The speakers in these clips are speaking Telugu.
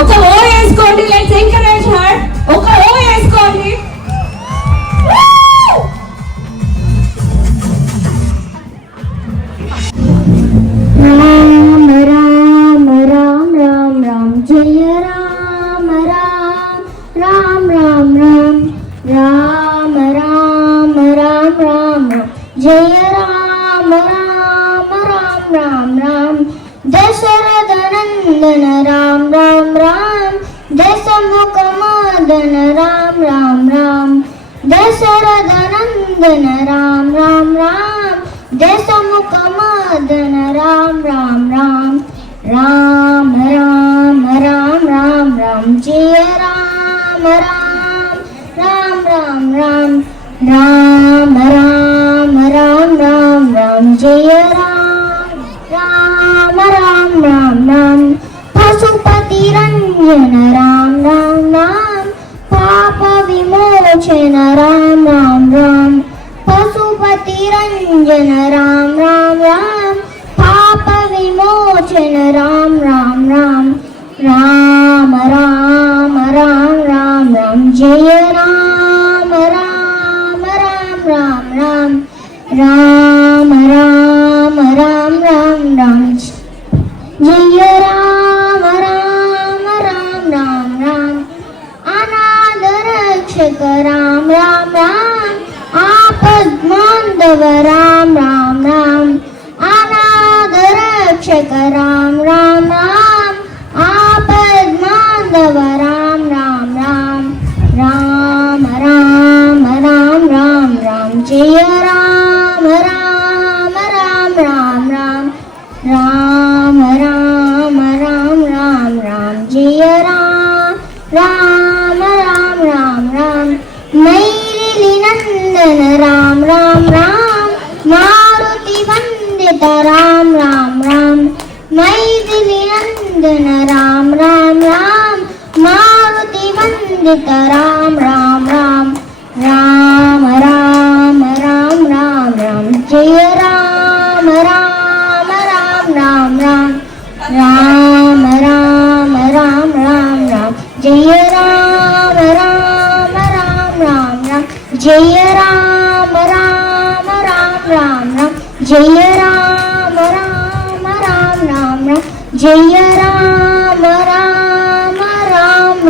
ఒక ఓ వేసుకోండి. Let's encourage her. ఒక ఓ వేసుకోండి. రామ రామ రామ రామ రామ జయ రామ రామ రామ రామ రామ రామ రామ రామ జయ రామ రామ రామ రామ రామ దశరథ నందన రామ రామ రామ దశముఖ మదన రామ రామ రామ దశరథ నందన రామ రామ రామ దశముఖ మదన రామ రామ రామ రామ రామ రామ రామ జయ రామ రామ రామ రామ రామ రామ రామ రామ రామ జయ రామ రామ రామ పశుపతి రంజన రామ రామ పాప విమోచన రామ రామ పశుపతి రంజన రామ రామ పాప విమోచన రామ రామ రామ రామ రామ రామ జయ రామ రామ రామ రామ రామ రామ రామ రామ జయ రామ రామ రామ రామ అనాథ రక్షక రామ రామ ఆపద్బాంధవ రామ రామ అనాథ రక్షక రామ రామ ఆపద్బాంధవ రామ రామ రామ రామ రామ జయ రామ రామ రామ రామ రామ జయ రామ రామ నైరిలి నందన రామ మారుతి వందిత రామ మైథిలి నందన రామ మారుతి వందిత రామ రామ జయ రామ రామ జయ రామ రామ జయ రామ రామ జయ రామ రామ జయ రామ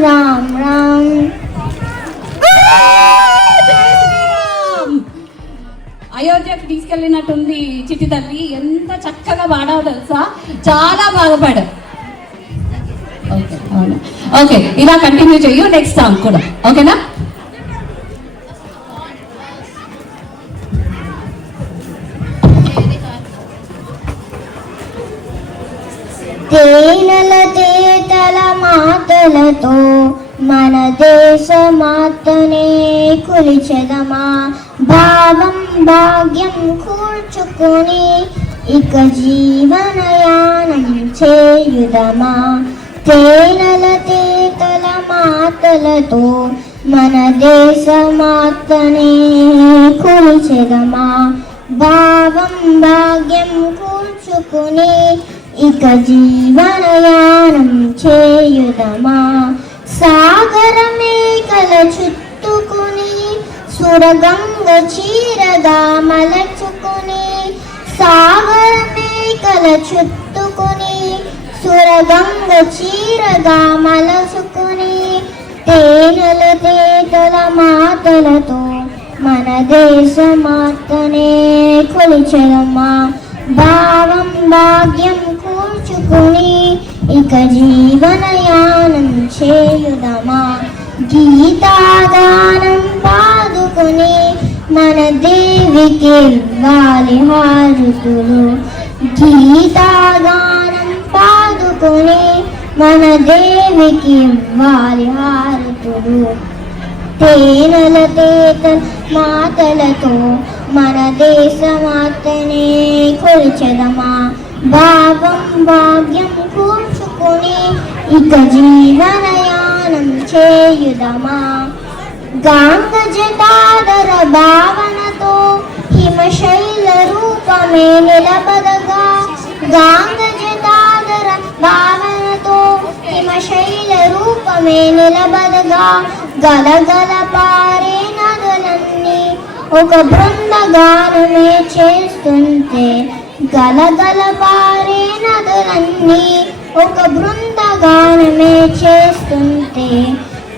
రామ అయోధ్యకు తీసుకెళ్ళినట్టుంది చిట్టి తల్లి. ఎంత చక్కగా పాడావు తెలుసా, చాలా బాగా పాడావు. ఓకే అవునా, ఓకే ఇలా కంటిన్యూ చెయ్యు నెక్స్ట్ సాంగ్ కూడా, ఓకేనా? తేనెల తేతల మాటలతో మన దేశ మాతనే కొలిచెదమా, భావం భాగ్యం కూర్చుకొని ఇక జీవనయానం చేయుదమా. తేనెల తేతల మాటలతో మన దేశ మాతనే కొలిచెదమా, భావం భాగ్యం కూర్చుకొని ఇక జీవనయానం చేయుదమా. సాగర మేకల చుట్టుకుని సురగంగ చీరగా మలచుకుని, సాగర మేకల చుట్టుకుని సురగంగ చీరగా మలచుకుని, తేనెల తేతల మాటలతో మన దేశ మాతనే కొలిచెదమా, భావం భాగ్యం కూర్చుకుని ఇక జీవనయానం చేయుదమా. గీతాగానం పాదుకుని మన దేవికి ఇవ్వాలి హారతులు, గీతాగానం పాదుకుని మన దేవికి ఇవ్వాలి హారతులు. తేనెల తేతల మాటలతో మన దేశ మాతనే కొలిచెదమా, భావం భాగ్యం కూర్చుకుని ఇక జీవనయానం చేయుదమా. గాంగ జటాధర భావనతో హిమశైల రూపమే నిలబడగా, గాంగ జటాధర భావనతో హిమశైల దీపమే నిలబడగా గలగల పారే నదులన్నీ ఒక బృందగానమే చేస్తుంటే గలగల పారే నదులన్నీ ఒక బృందగానమే చేస్తుంటే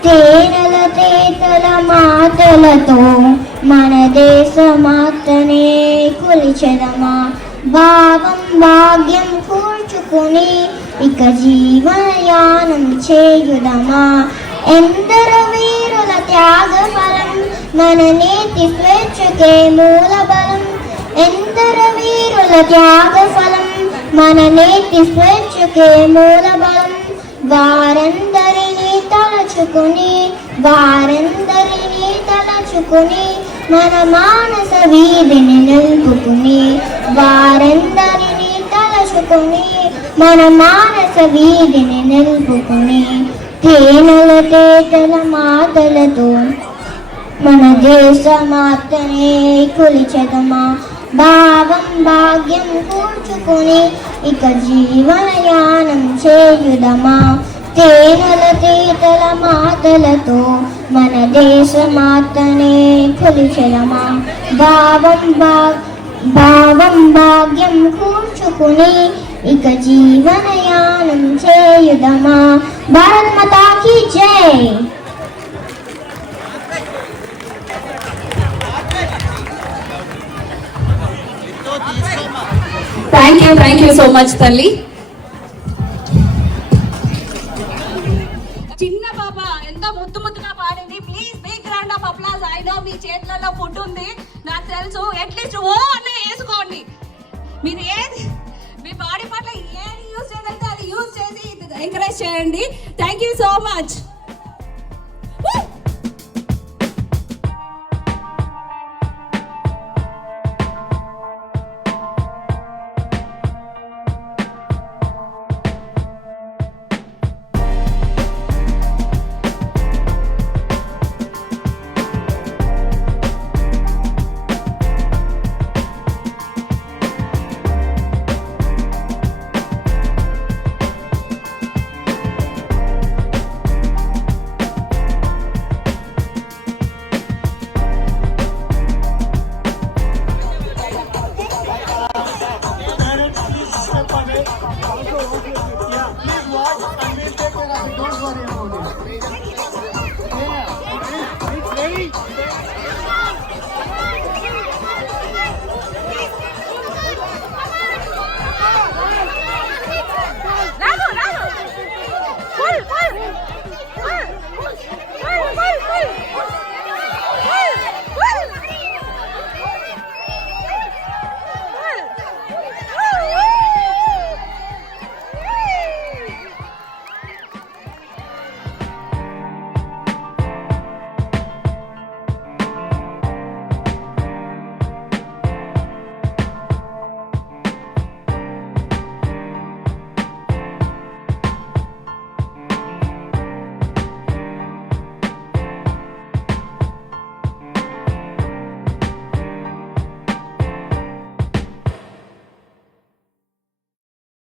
తేనెల తేతల మాటలతో మన దేశ మాతనే కొలిచెదమా భావం భాగ్యం కూర్చుకుని ఇక జీవనయానం చేయుదమా ఎందరో వీరుల త్యాగ ఫలం మన నేటి స్వేచ్ఛకే మూల బలం ఎందరో వీరుల త్యాగ ఫలం మన నేటి స్వేచ్ఛకే మూల బలం వారందరినీ తలచుకుని మన మానస వీధిని నిలుపుకుని వారందరినీ తలచుకుని మన మానస వీధిని నిలుపుకుని తేనెల తేటల మాటలతో మన దేశ మాతనే కొలిచెదమా భావం భాగ్యం కూర్చుకుని ఇక జీవనయానం చేయుదమా తేనెల తేటల మాటలతో మన దేశ మాతనే కొలిచెదమా భావం భాగ్యం కూర్చుకుని ఇక జీవనయానం చేయుదమా భారత్ మాతా కీ జై. థ్యాంక్ యూ సో మచ్ తల్లి. చిన్న పాప ఎంత ముద్దుగా పాడింది. Please big round of applause. I know మీ చేతులలో ఫుడ్ ఉంది, నాకు తెలుసు. అట్లీస్ట్ ఓ అనే వేసుకోండి. మీరు ఏది మీ బాడీ పట్ల ఏది యూజ్ చేయగలిగితే అది యూజ్ చేసి ఎంకరేజ్ చేయండి. Thank you so much. Yeah, please watch and we'll take care of it. Don't worry.